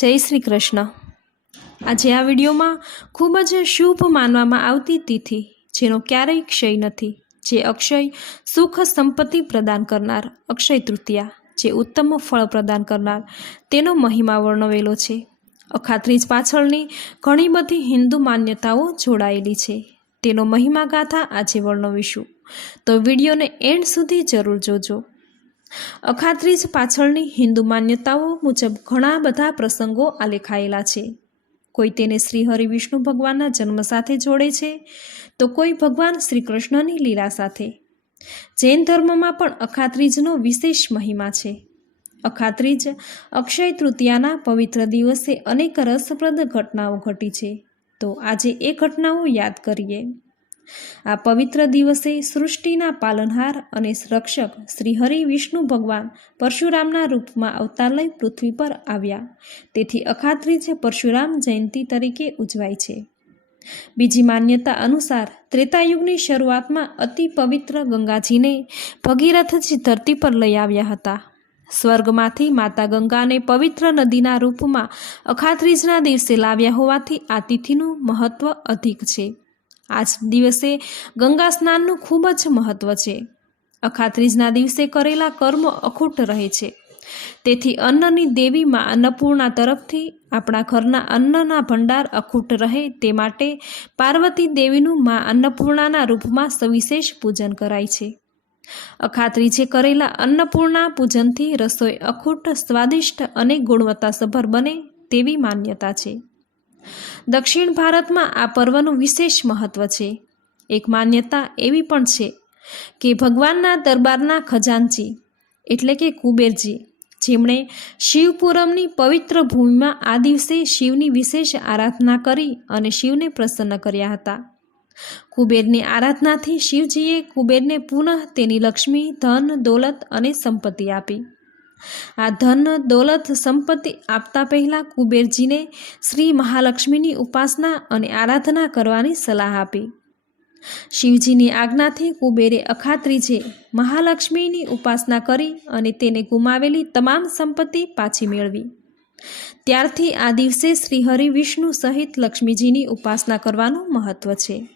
જય શ્રી કૃષ્ણ. આજે આ વિડીયોમાં ખૂબ જ શુભ માનવામાં આવતી તિથિ, જેનો ક્યારેય ક્ષય નથી, જે અક્ષય સુખ સંપત્તિ પ્રદાન કરનાર અક્ષય તૃતીયા, જે ઉત્તમ ફળ પ્રદાન કરનાર તેનો મહિમા વર્ણવેલો છે. અખાત્રીજ પાછળની ઘણી બધી હિન્દુ માન્યતાઓ જોડાયેલી છે. તેનો મહિમા ગાથા આજે વર્ણવીશું. તો વિડીયોને એન્ડ સુધી જરૂર જોજો. અખાત્રીજ પાછળની હિન્દુ માન્યતાઓ મુજબ ઘણા બધા પ્રસંગો આલેખાયેલા છે. કોઈ તેને શ્રી હરિ વિષ્ણુ ભગવાનના જન્મ સાથે જોડે છે, તો કોઈ ભગવાન શ્રી કૃષ્ણની લીલા સાથે. જૈન ધર્મમાં પણ અખાત્રીજનો વિશેષ મહિમા છે. અખાત્રીજ અક્ષય તૃતીયાના પવિત્ર દિવસે અનેક રસપ્રદ ઘટનાઓ ઘટી છે. તો આજે એ ઘટનાઓ યાદ કરીએ. આ પવિત્ર દિવસે સૃષ્ટિના પાલનહાર અને રક્ષક શ્રી હરિ વિષ્ણુ ભગવાન પરશુરામના રૂપમાં અવતાર લઈ પૃથ્વી પર આવ્યા. તેથી અખાત્રીજ પરશુરામ જયંતી તરીકે ઉજવાય છે. બીજી માન્યતા અનુસાર ત્રેતાયુગની શરૂઆતમાં અતિ પવિત્ર ગંગાજીને ભગીરથજી ધરતી પર લઈ આવ્યા હતા. સ્વર્ગમાંથી માતા ગંગાને પવિત્ર નદીના રૂપમાં અખાત્રીજના દિવસે લાવ્યા હોવાથી આ તિથિનું મહત્વ અધિક છે. આજ દિવસે ગંગા સ્નાનનું ખૂબ જ મહત્વ છે. અખાત્રીજના દિવસે કરેલા કર્મ અખૂટ રહે છે. તેથી અન્નની દેવીમાં અન્નપૂર્ણા તરફથી આપણા ઘરના અન્નના ભંડાર અખૂટ રહે તે માટે પાર્વતી દેવીનું માં અન્નપૂર્ણાના રૂપમાં સવિશેષ પૂજન કરાય છે. અખાત્રીજે કરેલા અન્નપૂર્ણા પૂજનથી રસોઈ અખૂટ, સ્વાદિષ્ટ અને ગુણવત્તાસભર બને તેવી માન્યતા છે. દક્ષિણ ભારતમાં આ પર્વનું વિશેષ મહત્વ છે. એક માન્યતા એવી પણ છે કે ભગવાનના દરબારના ખજાનચી એટલે કે કુબેરજી, જેમણે શિવપુરમની પવિત્ર ભૂમિમાં આ દિવસે શિવની વિશેષ આરાધના કરી અને શિવને પ્રસન્ન કર્યા હતા. કુબેરની આરાધનાથી શિવજીએ કુબેરને પુનઃ તેની લક્ષ્મી, ધન, દોલત અને સંપત્તિ આપી. આ ધન, દોલત, સંપત્તિ આપતા પહેલાં કુબેરજીને શ્રી મહાલક્ષ્મીની ઉપાસના અને આરાધના કરવાની સલાહ આપી. શિવજીની આજ્ઞાથી કુબેરે અખાત્રીજે મહાલક્ષ્મીની ઉપાસના કરી અને તેને ગુમાવેલી તમામ સંપત્તિ પાછી મેળવી. ત્યારથી આ દિવસે શ્રી હરિ વિષ્ણુ સહિત લક્ષ્મીજીની ઉપાસના કરવાનું મહત્વ છે.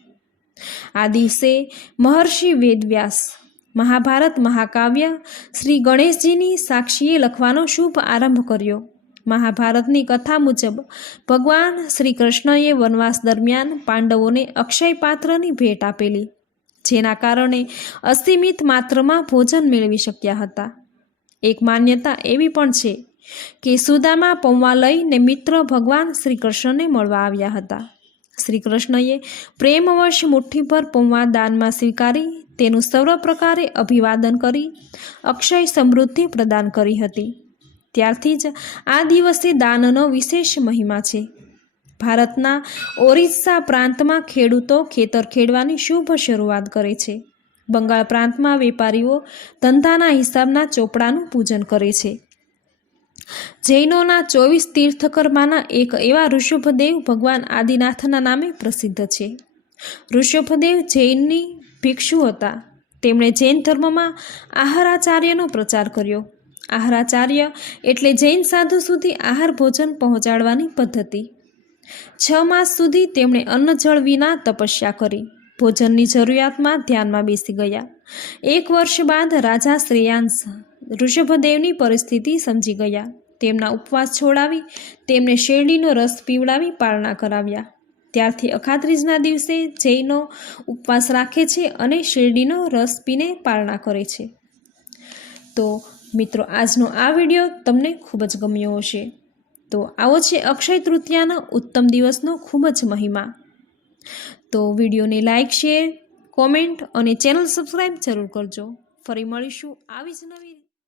આ દિવસે મહર્ષિ વેદવ્યાસ મહાભારત મહાકાવ્ય શ્રી ગણેશજીની સાક્ષીએ લખવાનો શુભ આરંભ કર્યો. મહાભારતની કથા મુજબ ભગવાન શ્રી કૃષ્ણએ વનવાસ દરમિયાન પાંડવોને અક્ષય પાત્રની ભેટ આપેલી, જેના કારણે અસીમિત માત્રામાં ભોજન મેળવી શક્યા હતા. એક માન્યતા એવી પણ છે કે સુદામા પૌવા લઈને મિત્ર ભગવાન શ્રી કૃષ્ણને મળવા આવ્યા હતા. શ્રી કૃષ્ણએ પ્રેમવશ મુઠ્ઠીભર પૌવા દાનમાં સ્વીકારી, તેનું સર્વ પ્રકારે અભિવાદન કરી, અક્ષય સમૃદ્ધિ પ્રદાન કરી હતી. ત્યારથી જ આ દિવસે દાનનો વિશેષ મહિમા છે. ભારતના ઓરિસ્સા પ્રાંતમાં ખેડૂતો ખેતર ખેડવાની શુભ શરૂઆત કરે છે. બંગાળ પ્રાંતમાં વેપારીઓ ધંધાના હિસાબના ચોપડાનું પૂજન કરે છે. જૈનોના ચોવીસ તીર્થકર્માના એક એવા ઋષભદેવ ભગવાન આદિનાથના નામે પ્રસિદ્ધ છે. ઋષભદેવ જૈનની ભિક્ષુ હતા. તેમણે જૈન ધર્મમાં આહારાચાર્યનો પ્રચાર કર્યો. આહારાચાર્ય એટલે જૈન સાધુ સુધી આહાર ભોજન પહોંચાડવાની પદ્ધતિ. છ માસ સુધી તેમણે અન્ન જળ વિના તપસ્યા કરી. ભોજનની જરૂરિયાતમાં ધ્યાનમાં બેસી ગયા. એક વર્ષ બાદ રાજા શ્રેયાંશ ઋષભદેવની પરિસ્થિતિ સમજી ગયા. તેમના ઉપવાસ છોડાવી, તેમને શેરડીનો રસ પીવડાવી પારણા કરાવ્યા. ત્યારથી અખાત્રીજના દિવસે જૈનો ઉપવાસ રાખે છે અને શેરડીનો રસ પીને પારણા કરે છે. તો મિત્રો, આજનો આ વીડિયો તમને ખૂબ જ ગમ્યો હશે. તો આવો છે અક્ષય તૃતીયાનો ઉત્તમ દિવસનો ખૂબ જ મહિમા. તો વિડીયોને લાઇક શેર, કોમેન્ટ અને ચેનલ સબસ્ક્રાઈબ જરૂર કરજો. ફરી મળીશું આવી જ નવી